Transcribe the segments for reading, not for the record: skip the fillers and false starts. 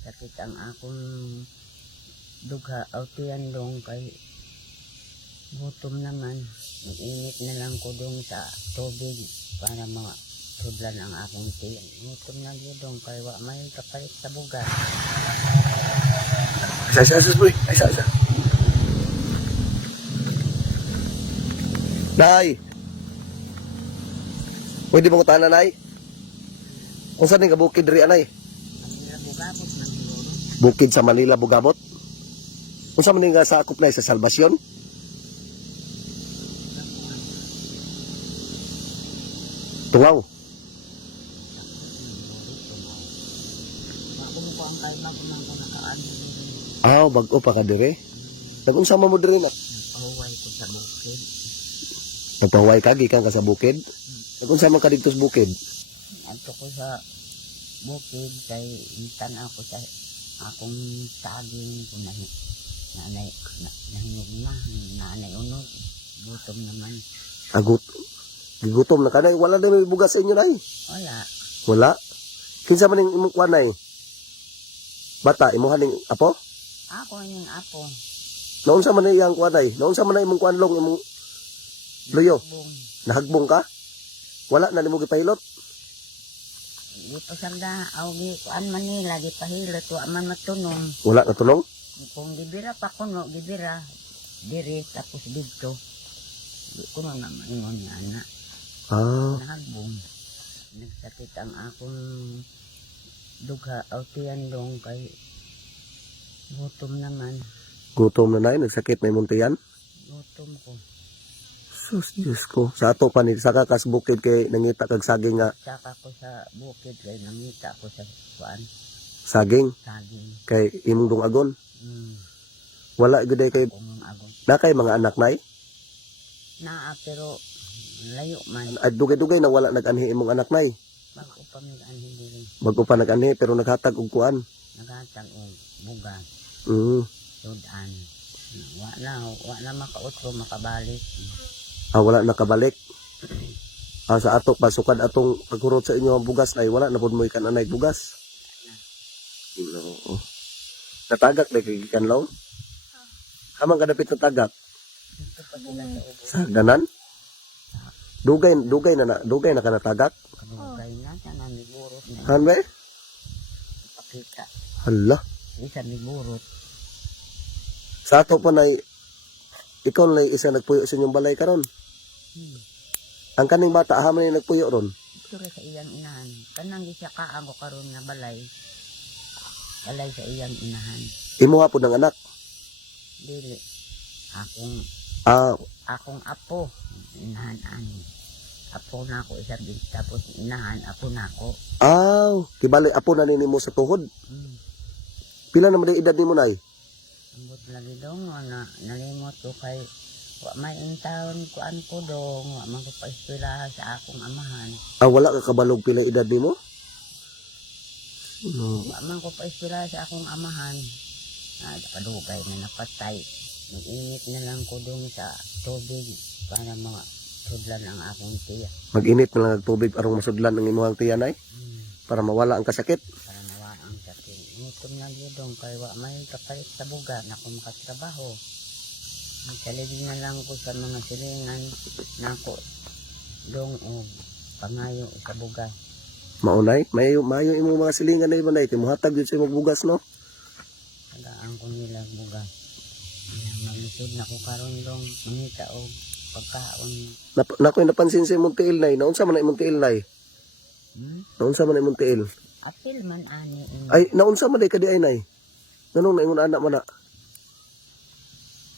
Sakit ang akong dugha o tiyan dong kay gutom naman. Mag-init na lang ko dong sa tubig para sudlan ang akong tiyan. Gutom na dong kay wa may kapalit sa bugas. Isa, boy. Isa. Nay! Pwede mong tahanan, Nay? Kung saan yung kabukid rin, Nay? Manila bugabot na siguro. Bukid sa Manila, Bugabot? Kung saan man yung sakop, Nay? Sa Salvasyon? Tungaw. Kung ko ang kalma ko nang nakaan. Bago pa ka dire. Nag-unsama mo dire, nak? Pahuway ko sa bukid. Nagpahuway ka, gikan ka sa bukid? Nag-unsama ka dito sa bukid? Ato ko sa bukid kay intan ako sa akong saging kung nanay unod. Gutom naman. Gigutom na ka, Nay. Wala na may bugas sa inyo, Nay. Wala? Kinsa man yung imong kuwan, Nay? Bata, imuhan yung apo? Ako yung apo. Naunsa man na iyang kuwan, Nay? Naunsa man na imong kuwan long, imong luyo? Nahagbong ka? Wala na ni mo gipahilot? Di pa sagda, awgi kuan Manila, di pahilot, wa man matunong. Wala na tulong? Kung gibira pa kuno, gibira. Diri, tapos dito. Di ko na maingon nga na. Nahagbong. Nagsakit ang akong dugha o tiyan dong kay gutom naman. Gutom na, Nay? Nagsakit na imong tiyan? Gutom ko. Sus, Diyos ko. Sa ato pa ni saka kas bukid kay nangita kag saging nga. Saka ko sa bukid kay nangita ko sa kuan. Saging? Saging. Kay imong dungagon? Wala gud kay Agon. na kay mga anak, Nay? Naa pero layo man. Ay dugay-dugay na wala nag-anhi imong anak, Nay. Bago pa may anhin. Bago pa nag-anhi pero naghatag og kuan. Naghatag og bugas. Sudan. Wa na makautro makabalik. Wala nakabalik. Sa ato pasukad atong pagkurot sa inyo ang bugas ay wala na pud mo ikan anay bugas. No. Natagak na kay kanlaw. Kamang kadapit na tagak. Dito pa sila sa ubo. Sa ganan. Dugay na ka natagak. Kabugay na siya na miburot na. Hanbe? Pakita. Hala. Isa miburot. Sa ato pa na ikaw na isa nagpuyo sa inyong balay karon. Ang kaning bata haman ni nagpuyo ron. Ito sa iyang inahan. Kanang siya kaang ko karon nga balay. Balay sa iyang inahan. Imo ha pud ng anak. Dili. Akong apo. Inahan ani. Apo na ako isa din. Tapos inahan apo na ako. Kibali apo na nimo sa tuhod. Pila na man edad nimo, Nay? Ambot lagi dong na nalimot ko kay wa may intawon kuan ko dong wa man ko pa-eskwela sa akong amahan. Wala ka kabalog pila edad nimo? Wa man ko pa-eskwela sa akong amahan. Padugay na napatay. Mag-init na lang ko dong sa tubig para sudlan ang akong tiya. Mag-init na lang ang tubig arong masudlan ang imong tiyan, Nay? Para mawala ang kasakit. Para mawala ang sakit. Gutom na dong kay wa may kapalit sa buga na ko makatrabaho. Saligid na lang ko sa mga silingan na ako dong o pangayo sa bugas. Maunay, mayo imong mga silingan na iba, Nay. Timuhatag yun sa imong bugas, no? Tagaan ko nila bugas. Maglisod na ko karon dong mangita o pagkaon. Nakoy napansin sa imong tiil, Nay. Naunsa man na imong tiil, Nay? Naunsa man na imong tiil? Apil man ani. Ay, naunsa man kadi ay, Nay? Ganun na ingon anak man na.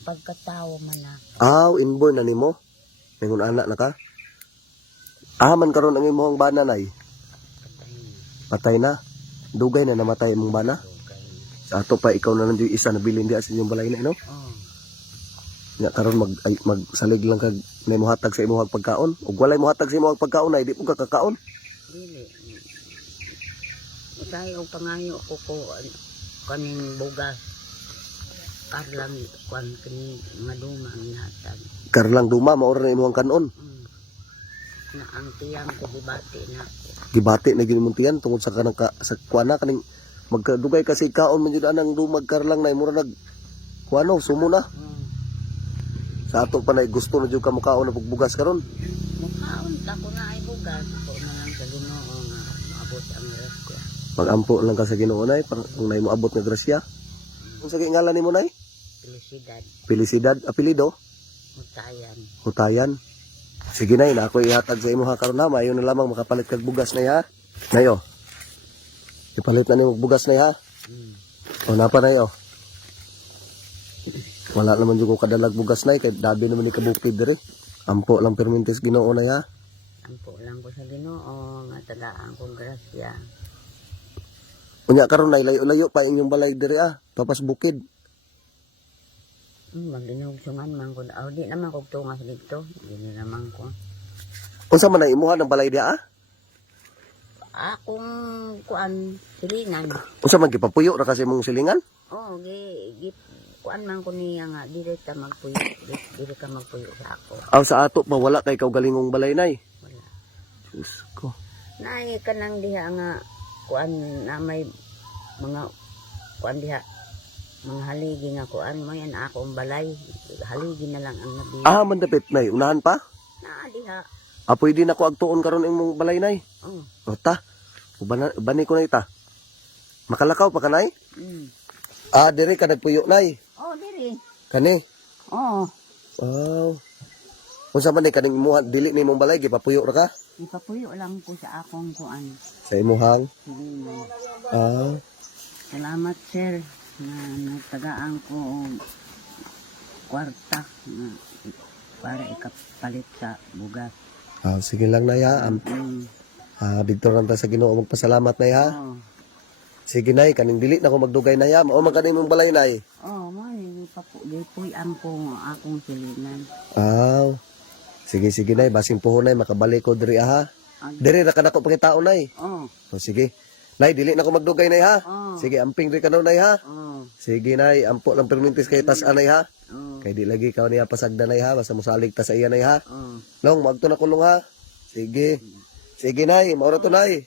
Pagkatawo man na. Inborn na nimo. Ingon anak na ka. Man karon ang imong bana, Nay. Patay na. Dugay na namatay imong bana. Sa ato pa ikaw na lang yung isa nabilin di sa inyong balay na, no? Nga karon magsalig lang kag na mohatag sa imong pagkaon. Ug walay mohatag sa imong pagkaon, Nay, di po ka kakaon. Dili. Tayo pangayo ko kaning bugas. Karlang kwan kini mga duma ang hatag. Karlang duma maura na imong kanon. Na ang tiyang ko gibati na ako. Gibati na gyud imong tiyan tungod sa kanang sa kuana kaning Magkadugay kasi kaon man jud anang dumag kar lang nay mura nag kuano sumo na. Sa ato pa nay gusto na jud ka mukaon na pugbugas karon. Mukhaon ta ko na ay bugas. Po na lang sa Ginoo nga maabot ang grasya. Pagampo lang ka sa Ginoo nay para kung nay moabot nga grasya. Unsa kay ngalan nimo nay? Felicidad. Felicidad apelyido? Mutayan. Hutayan. Sige nay, na ako ihatag sa imo ha karon ha. Mayo na lamang makapalit kag bugas nay ha. Nayo. Ipalit na nimo bugas nay ha. O napa nay oh. Wala naman jud ko kadalag bugas nay kay dabi naman ni kabukid dire. Ampo lang permintes Ginoo nay ha. Ampo lang ko sa Ginoo nga tagaan kong grasya. Unya karon nay layo-layo pa inyong balay dire ah. Papas bukid. Maglinugsungan man ko. Aw, di naman kog tungas dito. Di naman ko. Unsa man nay imuha ng balay dia ah? Akong kuan silingan. Unsa man gipapuyo ra kasi mong silingan? Oh, kuan man ko niya nga dili ta magpuyo. Dili ka magpuyo sa ako. Aw sa ato pa wala kay kaugalingong balay nay. Wala. Diyos ko. Nay kanang diha nga kuan na may mga kuan diha mga haligi nga kuan mo yan akong balay. Haligi na lang ang nabiya. Ah, mandapit nay, unahan pa? Na diha. Ah, pwede na ko agtuon karon imong balay nay. Oh. O ta. Bani ko na ita. Makalakaw pa ka nay? Ah, dire ka nagpuyo nay. Oh, diri. Kani. Oh. Wow. Unsa man nay kaning imuha dili ni imong balay gipapuyo ra ka? Ipapuyo lang ko sa akong kuan. Sa imuhang. Silingan. Ah. Salamat sir na nagtagaan ko og kwarta na para ikapalit sa bugas. Ah, sige lang nay ha. Dito lang ta sa Ginoo magpasalamat nay ha. Oh. Sige nay, kaning dili na ko magdugay nay ha. Mao man kaning imong balay nay. Oh, may gipuy ang ko akong silingan. Ah. Sige nay, basing puhon nay makabalik ko diri ha. Diri ra kanako pangitao nay. Oh. O sige. Nay, dili na ko magdugay nay ha. Oh. Sige, amping diri kanaw nay ha. Oh. Sige nay, ampo lang permintis kay tas anay ha. Oh. Kay di lagi ka niya pasagda nay ha, basta mosalig ta sa iya nay ha. Oh. Long, magto na kulong ha. Sige. Sige nay, maura to nay.